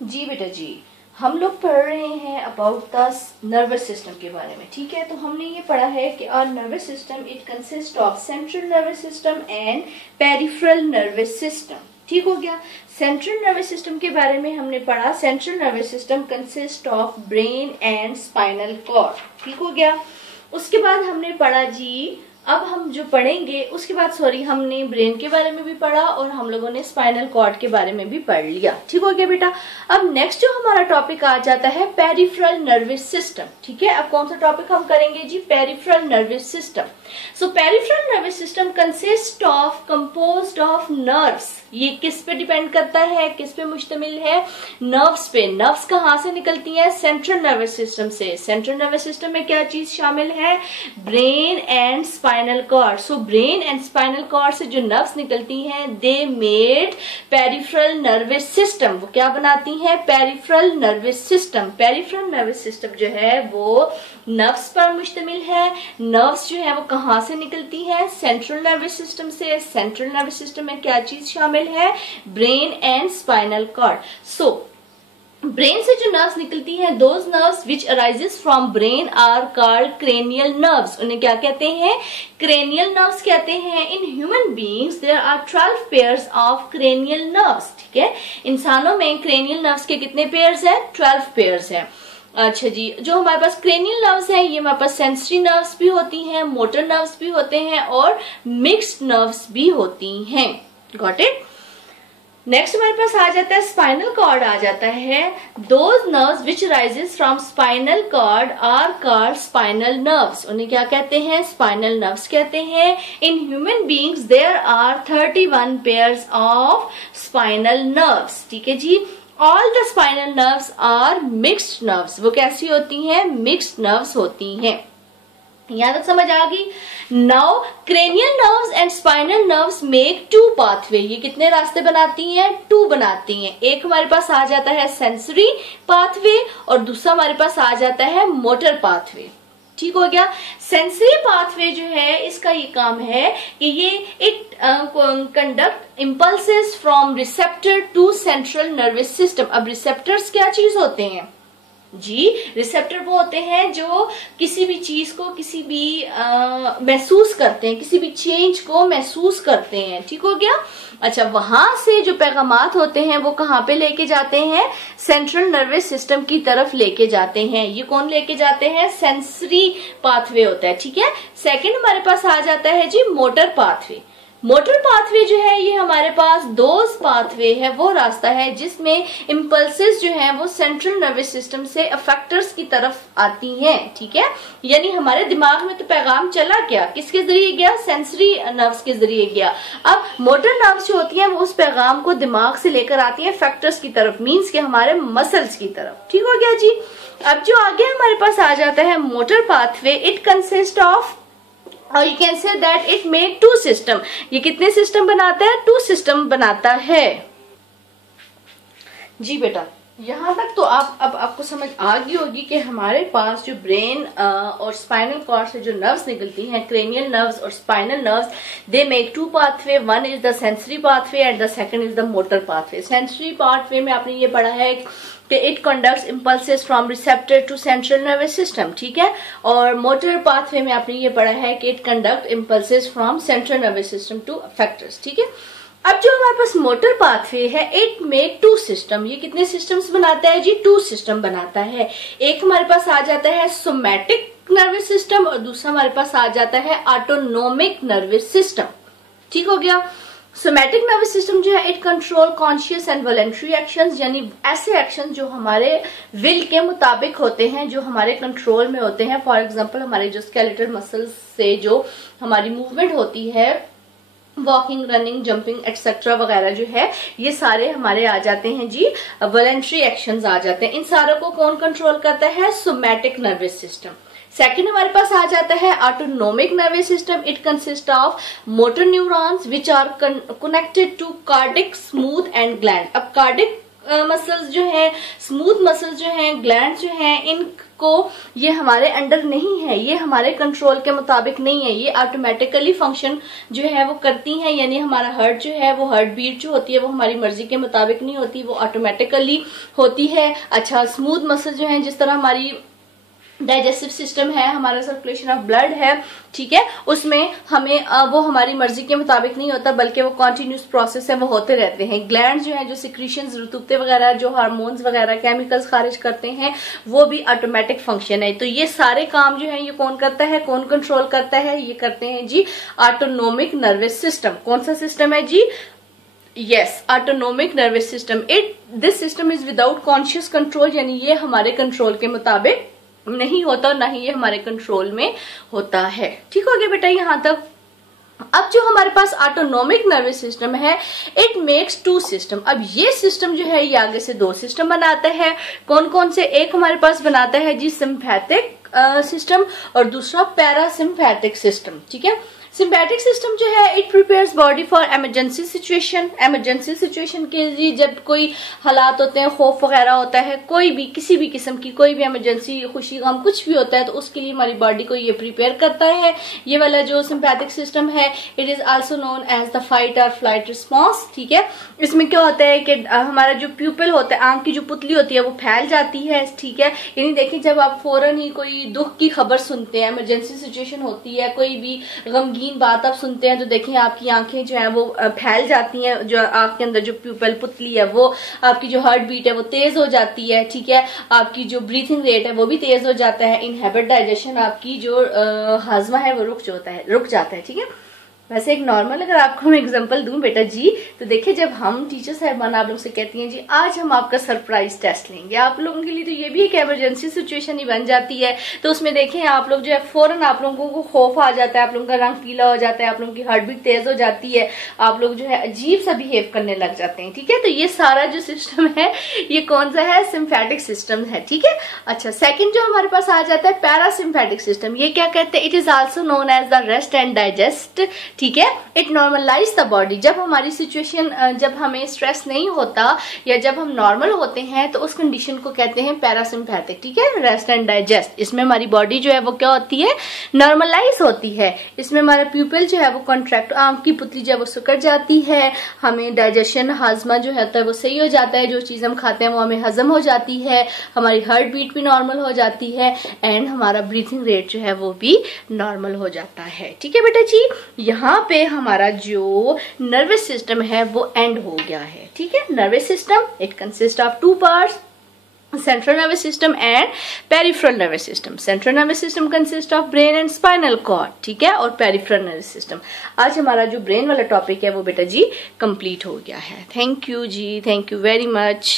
जी बेटा जी, हम लोग पढ़ रहे हैं अबाउट द नर्वस सिस्टम के बारे में। ठीक है, तो हमने ये पढ़ा है कि our nervous system it consist of central nervous system and peripheral nervous system. ठीक हो गया। सेंट्रल नर्वस सिस्टम के बारे में हमने पढ़ा, central nervous system consist of brain and spinal cord. ठीक हो गया। उसके बाद हमने पढ़ा जी, अब हम जो पढ़ेंगे उसके बाद हमने ब्रेन के बारे में भी पढ़ा और हम लोगों ने स्पाइनल कॉर्ड के बारे में भी पढ़ लिया। ठीक हो गया बेटा। अब नेक्स्ट जो हमारा टॉपिक आ जाता है पेरिफेरल नर्वस सिस्टम। ठीक है, अब कौन सा टॉपिक हम करेंगे जी? Peripheral nervous system. So peripheral nervous system consist of composed of nerves. ये किस पे डिपेंड करता है, किस पे मुश्तमिल है? नर्व्स पे। नर्व्स कहाँ से निकलती हैं? सेंट्रल नर्वस सिस्टम से। सेंट्रल नर्वस सिस्टम में क्या चीज शामिल है? Brain and spinal cord. So brain and spinal cord से जो नर्व्स निकलती हैं they made peripheral nervous system. वो क्या बनाती हैं? Peripheral nervous system. Peripheral nervous system जो है वो नर्व्स पर मुश्तमिल है। नर्व्स जो है वो कहाँ से निकलती है? सेंट्रल नर्वस सिस्टम से। सेंट्रल नर्वस सिस्टम में क्या चीज शामिल है? Brain and spinal cord. So brain से जो नर्व्स निकलती हैं, those nerves which arises from brain are called cranial nerves. उन्हें क्या कहते हैं? क्रेनियल नर्व्स कहते हैं। In human beings there are 12 pairs of cranial nerves. ठीक है, इंसानों में क्रेनियल नर्व्स के कितने पेयर्स हैं? 12 पेयर्स हैं। अच्छा जी, जो हमारे पास क्रेनियल नर्व्स हैं ये हमारे पास सेंसरी नर्व्स भी होती हैं, मोटर नर्व्स भी होते हैं और मिक्स्ड नर्व्स भी होती हैं। Got it. नेक्स्ट हमारे पास आ जाता है स्पाइनल कॉर्ड आ जाता है। Those nerves which rises from spinal cord are called spinal nerves. उन्हें क्या कहते हैं? स्पाइनल नर्व्स कहते हैं। In human beings there are 31 pairs of spinal nerves. ठीक है जी। All the spinal nerves are mixed nerves. वो कैसी होती हैं? मिक्स्ड नर्व्स होती हैं। यहां तक समझ आ गई। Now cranial nerves and spinal nerves make 2 pathway. ये कितने रास्ते बनाती हैं? 2 बनाती हैं। एक हमारे पास आ जाता है सेंसरी पाथवे और दूसरा हमारे पास आ जाता है मोटर पाथवे। ठीक हो गया। सेंसरी पाथवे जो है इसका ये काम है कि ये it conduct impulses from receptor to central nervous system. अब रिसेप्टर्स क्या चीज होते हैं जी? रिसेप्टर वो होते हैं जो किसी भी चीज को किसी भी महसूस करते हैं, किसी भी चेंज को महसूस करते हैं। ठीक हो गया। अच्छा, वहां से जो पैगामात होते हैं वो कहाँ पे लेके जाते हैं? सेंट्रल नर्वस सिस्टम की तरफ लेके जाते हैं। ये कौन लेके जाते हैं? सेंसरी पाथवे होता है। ठीक है। सेकंड हमारे पास आ जाता है जी मोटर पाथवे। मोटर पाथवे जो है ये हमारे पास दोज पाथवे है, वो रास्ता है जिसमें इंपल्सेस जो है वो सेंट्रल नर्वस सिस्टम से अफेक्टर्स की तरफ आती हैं। ठीक है, यानी हमारे दिमाग में तो पैगाम चला गया, किसके जरिए गया? सेंसरी नर्व्स के जरिए गया। अब मोटर नर्व्स जो होती हैं वो उस पैगाम को दिमाग से लेकर आती हैं अफेक्टर्स की तरफ, मीन्स के हमारे मसल्स की तरफ। ठीक हो गया जी। अब जो आगे हमारे पास आ जाता है motor pathway, it consist of और you can say that it make 2 system. ये कितने सिस्टम बनाता है? 2 सिस्टम बनाता है। जी बेटा, यहां तक तो अब आपको समझ आ गई होगी कि हमारे पास जो ब्रेन और स्पाइनल कॉर्ड से जो नर्व्स निकलती हैं, क्रेनियल नर्व्स और spinal nerves, they make 2 pathway. One is the sensory pathway and the second is the motor pathway. Sensory pathway में आपने ये पढ़ा है कि it conducts impulses from receptor to central nervous system. ठीक है। और मोटर पाथवे में आपने ये पढ़ा है कि it conduct impulses from central nervous system to effectors. ठीक है। अब जो हमारे पास मोटर पाथवे है, इट मेक 2 सिस्टम। ये कितने सिस्टम्स बनाता है जी? 2 सिस्टम बनाता है। एक हमारे पास आ जाता है सोमैटिक नर्वस सिस्टम और दूसरा हमारे पास आ जाता है ऑटोनोमिक नर्वस सिस्टम। ठीक हो गया। सोमैटिक नर्वस सिस्टम जो है it control conscious and voluntary actions, यानी ऐसे एक्शंस जो हमारे विल के मुताबिक होते हैं, जो हमारे कंट्रोल में होते हैं। फॉर एग्जांपल हमारे जो स्केलेटल मसल्स से जो हमारी मूवमेंट होती है, वॉकिंग, रनिंग, जंपिंग एक्सेट्रा वगैरह जो है, ये सारे हमारे आ जाते हैं जी वॉलंटरी एक्शंस आ जाते हैं। इन सारों को कौन कंट्रोल करता है? Somatic nervous system. सेकंड हमारे पास आ जाता है autonomic nervous system. It consist of motor neurons which are connected to cardiac, smooth and gland. अब कार्डिक मसल्स जो है, स्मूथ मसल्स जो हैं, ग्लैंड्स जो हैं, इनको ये हमारे अंडर नहीं है, ये हमारे कंट्रोल के मुताबिक नहीं है, ये ऑटोमेटिकली फंक्शन जो है वो करती हैं। यानी हमारा हार्ट जो है वो हार्ट बीट जो होती है वो हमारी मर्जी के मुताबिक नहीं होती, वो ऑटोमेटिकली होती है। अच्छा, स्मूथ मसल जो है, जिस तरह हमारी डाइजेस्टिव सिस्टम है, हमारा सर्कुलेशन ऑफ ब्लड है, ठीक है, उसमें हमें वो हमारी मर्जी के मुताबिक नहीं होता, बल्कि वो कॉन्टिन्यूस प्रोसेस है, वो होते रहते हैं। ग्लैंड जो है, जो सिक्रीशंस, रुतूबते वगैरह, जो हार्मोन्स वगैरह, केमिकल्स खारिज करते हैं, वो भी ऑटोमेटिक फंक्शन है। तो ये सारे काम जो है ये कौन करता है, कौन कंट्रोल करता है, ये करते हैं जी ऑटोनोमिक नर्वस सिस्टम। कौन सा सिस्टम है जी? Yes, autonomic nervous system. This system is without conscious control, यानी ये हमारे कंट्रोल के मुताबिक नहीं होता और ना ही ये हमारे कंट्रोल में होता है। ठीक हो गया बेटा यहाँ तक? अब जो हमारे पास ऑटोनोमिक नर्वस सिस्टम है, इट मेक्स टू सिस्टम। अब ये सिस्टम जो है ये आगे से दो सिस्टम बनाता है। कौन कौन से? एक हमारे पास बनाता है जी सिंपैथिक सिस्टम और दूसरा पैरासिम्पैथिक सिस्टम। ठीक है, सिंपैथिक सिस्टम जो है it prepares body for emergency situation. Emergency situation के लिए जब कोई हालात होते हैं, खौफ वगैरह होता है, कोई भी किसी भी किस्म की कोई भी इमरजेंसी, खुशी गम कुछ भी होता है, तो उसके लिए हमारी बॉडी को ये प्रिपेयर करता है। ये वाला जो सिंपैथिक सिस्टम है it is also known as the fight or flight response. ठीक है, इसमें क्या होता है कि हमारा जो प्यूपिल होता है, आंख की जो पुतली होती है वो फैल जाती है। ठीक है, यानी देखिए जब आप फौरन ही कोई दुख की खबर सुनते हैं, इमरजेंसी सिचुएशन होती है, कोई भी गमगीन बात आप सुनते हैं, तो देखिए आपकी आंखें जो है वो फैल जाती हैं, जो आंख के अंदर जो प्यूपिल पुतली है वो, आपकी जो हार्ट बीट है वो तेज हो जाती है। ठीक है, आपकी जो ब्रीथिंग रेट है वो भी तेज हो जाता है। इनहेबिट डाइजेशन, आपकी जो हाजमा है वो रुक जाता है। ठीक है, वैसे एक नॉर्मल अगर आपको मैं एग्जांपल दूं बेटा जी, तो देखिए जब हम टीचर साहबान आप लोग से कहती हैं जी आज हम आपका सरप्राइज टेस्ट लेंगे, आप लोगों के लिए तो ये भी एक इमरजेंसी सिचुएशन ही बन जाती है। तो उसमें देखें आप लोग जो है फौरन आप लोगों को खौफ आ जाता है, आप लोगों का रंग पीला हो जाता है, आप लोगों की हार्ट बीट तेज हो जाती है, आप लोग जो है अजीब सा बिहेव करने लग जाते हैं। ठीक है, तो ये सारा जो सिस्टम है ये कौन सा है? सिंपैथिक सिस्टम है। ठीक है, अच्छा सेकंड जो हमारे पास आ जाता है पैरासिम्पैथिक सिस्टम। ये क्या कहते हैं? It is also known as the rest and digest. ठीक है, इट नॉर्मलाइज द बॉडी। जब हमारी सिचुएशन, जब हमें स्ट्रेस नहीं होता या जब हम नॉर्मल होते हैं तो उस कंडीशन को कहते हैं पैरासिम्पैथिक। ठीक है, रेस्ट एंड डाइजेस्ट। इसमें हमारी बॉडी जो है वो क्या होती है? नॉर्मलाइज होती है। इसमें हमारा प्यूपिल जो है वो कॉन्ट्रैक्ट, आंख की पुतली जो है वो सिकुड़ जाती है, हमें डाइजेशन, हाजमा जो होता है वो सही हो जाता है, जो चीज हम खाते हैं वो हमें हजम हो जाती है, हमारी हार्ट बीट भी नॉर्मल हो जाती है एंड हमारा ब्रीथिंग रेट जो है वो भी नॉर्मल हो जाता है। ठीक है बेटा जी, यहाँ पे हमारा जो नर्वस सिस्टम है वो एंड हो गया है। ठीक है, nervous system it consist of two parts, central nervous system and peripheral nervous system. Central nervous system consists of brain and spinal cord. ठीक है, और peripheral nervous system। आज हमारा जो ब्रेन वाला टॉपिक है वो बेटा जी कंप्लीट हो गया है। थैंक यू जी, थैंक यू वेरी मच।